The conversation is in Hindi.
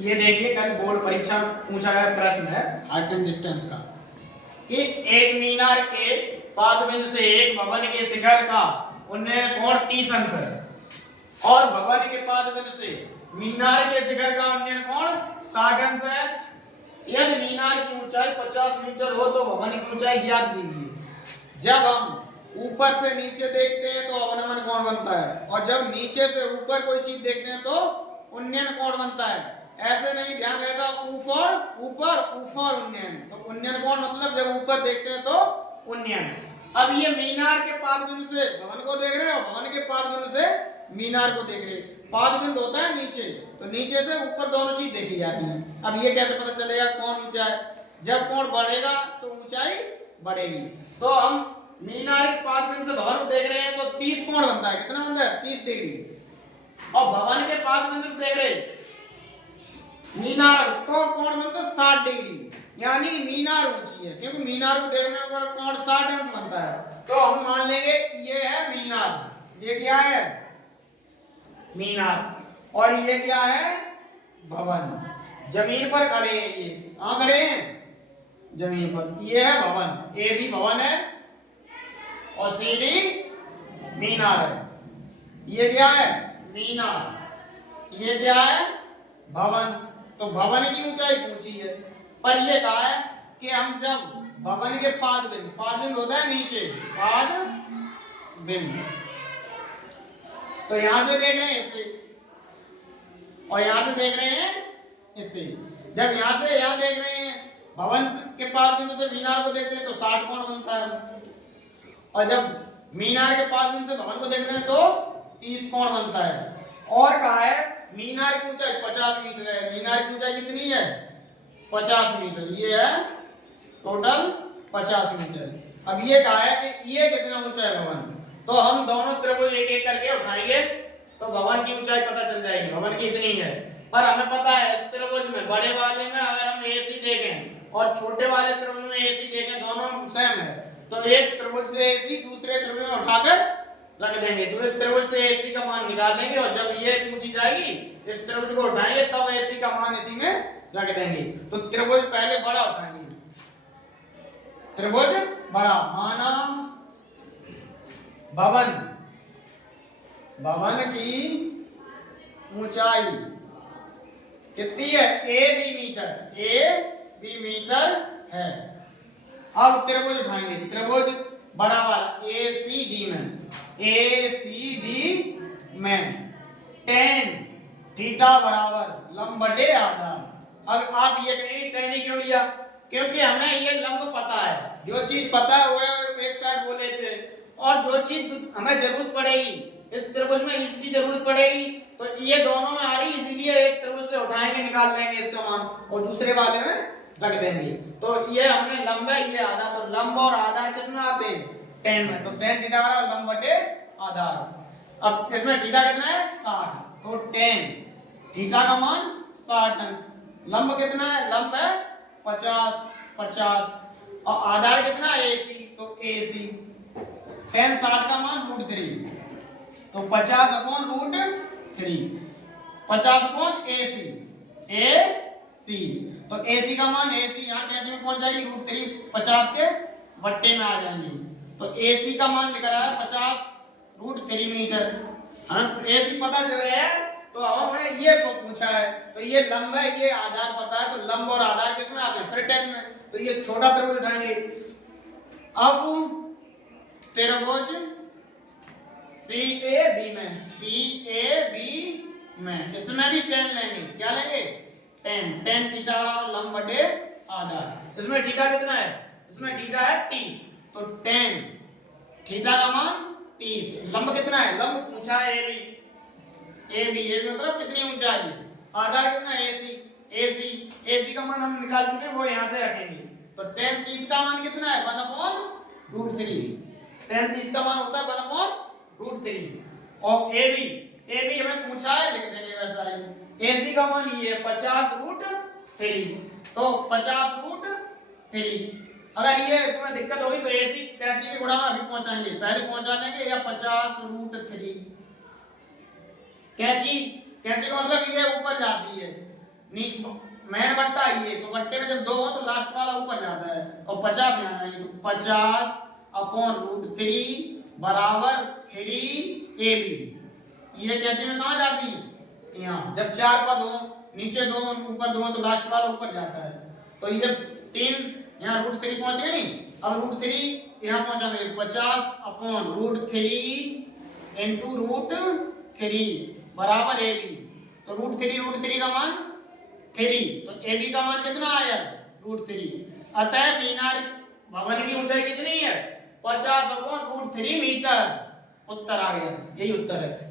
ये देखिए कल बोर्ड परीक्षा पूछा गया प्रश्न है हाइट एंड डिस्टेंस का कि एक मीनार के पादबिंद से एक भवन के शिखर का उन्नयन कोण 30 अंश है और भवन के पादबिंद से मीनार के शिखर का उन्नयन कोण 60 अंश है। यदि मीनार की ऊंचाई 50 मीटर हो तो भवन की ऊंचाई ज्ञात कीजिए। जब हम ऊपर से नीचे देखते हैं तो अवनमन कोण बनता है और जब नीचे से ऊपर कोई चीज देखते हैं तो उन्नयन कोण बनता है। ऐसे नहीं ध्यान रहेगा ऊपर ऊपर ऊपर उन्नयन, तो उन्नयन कोण मतलब जब ऊपर देखते हैं तो उन्नयन। अब ये मीनार के पादबिंदु से भवन को देख रहे हैं और भवन के पादबिंदु से मीनार को देख रहे हैं। पादबिंदु होता है नीचे, तो नीचे से ऊपर दोनों चीज देखी जाती है। अब ये कैसे पता चलेगा कौन ऊंचा है? जब कोण बढ़ेगा तो ऊंचाई बढ़ेगी। तो हम मीनार के पादबिंदु से भवन को देख रहे हैं तो 30 कोण बनता है। कितना बनता है? 30 डिग्री। और भवन के पादबिंदु से देख रहे हैं मीनार तो कोण बनता है 60 डिग्री, यानी मीनार ऊंची है क्योंकि मीनार को देखने पर कोण 60 अंश बनता है। तो हम मान लेंगे ये है मीनार। ये क्या है? मीनार। और ये क्या है? भवन। जमीन पर खड़े हैं ये, कहां खड़े हैं? जमीन पर। ये है भवन, ए भी भवन है और सी भी मीनार है। ये क्या है? मीनार। ये क्या है? भवन। तो भवन की ऊंचाई पूछी है, पर ये कहा है कि हम जब भवन के पादबिंद, पादबिंद होता है नीचे, पादबिंद, तो यहां से देख रहे हैं इससे और यहां से देख रहे हैं इससे। जब यहां से यहां देख रहे हैं भवन के पादबिंद से मीनार को देखते हैं तो 60 कोण बनता है और जब मीनार के पादबिंद से भवन को देखते हैं तो 30 कोण बनता है। और कहा है मीनार की ऊंचाई 50 मीटर है। मीनार की ऊंचाई कितनी है? 50 मीटर। ये है टोटल 50 मीटर। अब ये कहा है कि ये कितना ऊंचा है भवन, तो हम दोनों त्रिभुज एक एक करके उठाएंगे तो भवन की ऊंचाई पता चल जाएगी। भवन की इतनी है, पर हमें पता है इस त्रिभुज में, बड़े वाले में अगर हम एसी देखें और छोटे वाले त्रिभुज में एसी देखें, दोनों सेम है, तो एक त्रिभुज से एसी दूसरे त्रिभुज में उठाकर रख देंगे तो इस त्रिभुज से एसी का मान निकाल देंगे और जब ये पूछी जाएगी इस त्रिभुज को उठाएंगे तब एसी का मान इसी में रख देंगे। तो त्रिभुज पहले बड़ा उठाएंगे। त्रिभुज बड़ा माना भवन, भवन की ऊंचाई कितनी है? A B meter, A B meter है। अब त्रिभुज उठाएंगे, त्रिभुज बड़ा वाला ए सी डी में, ए सी डी में tan थीटा बराबर लंब बटे आधार। अब आप ये कहेंगे tan ही क्यों लिया? क्योंकि हमें ये लंब पता है, जो चीज पता है वो एक साइड बोले थे, और जो चीज हमें जरूरत पड़ेगी इस त्रिभुज में इसकी जरूरत पड़ेगी तो ये दोनों में आ रही, इसीलिए एक त्रिभुज से उठाएंगे, निकाल लेंगे इसका मान और दूसरे वाले में रख देंगे। तो ये हमने लंब है, ये आधार, तो लंब और आधार किसमें आते हैं? tan में। तो tan थीटा बराबर लंब बटे आधार। अब इसमें थीटा कितना है? 60, तो tan थीटा का मान 60 अंश। लंब कितना है? लंब है 50 50 और आधार कितना है? AC, तो AC। tan 60 का मान √3, तो 50 अपॉन √3, 50 अपॉन AC, AC। तो AC का मान AC यहाँ कैंची में पहुंच जाएगी, √3 50 के बट्टे में आ जाएंगे। तो AC का मान लिखा रहा है 50√3 मीटर। हम AC पता चल रहा है तो हमें ये पूछा है, तो ये लंब है, ये आधार पता है, तो लंब और आधार किसमें आते हैं? फिर tan में। तो ये छोटा त्रिभुज उठाएंगे। अब त्रिभुज CAB में, CAB में इसमें भी tan लेंगे। क्या लेंगे? tan थीटा लंब बटे आधार। इसमें थीटा कितना है? इसमें थीटा है 30, तो tan थीटा का मान 30। लंब कितना है? लंब पूछा है AB मतलब कितनी ऊंचाई है? आधार कितना है? AC का मान हम निकाल चुके हैं, वो यहां से रखेंगे। तो tan 30 का मान कितना है? 1/√3। tan 30 का मान होता है 1/√3। और AB हमें पूछा है, लिख देंगे वैसा ही। AC का मान ये है 50√3, तो 50√3। अगर ये तुम्हें दिक्कत होगी तो AC कैंची के गुणा में अभी पहुंचाएंगे, पहले पहुंचा देंगे या 50√3। कैंची का मतलब ये ऊपर जाती है, मेन बट्टा ये, तो बट्टे में जब 2 हो तो लास्ट वाला ऊपर जाता है और 50 यहाँ आएंगे, तो 50 अपॉन रूट 3 बराबर 3ab। ये कैचे में कहाँ जाती है? यहाँ। जब 4 पद हो, नीचे 2 ऊपर 2 तो लास्ट वाला ऊपर जाता है, तो ये 3 यहाँ रूट 3 पहुंच गई। अब रूट 3 यहाँ पहुंचा देंगे, 50 अपॉन रूट 3 इंटू रूट 3 बराबर ab। तो रूट 3 का मान 3, तो ab का मान कितना आया? रूट 3। अतः मीनार भवन की ऊंचाई कितनी है? 50 अपॉन रूट 3 मीटर। उत्तर आ गया, यही उत्तर है।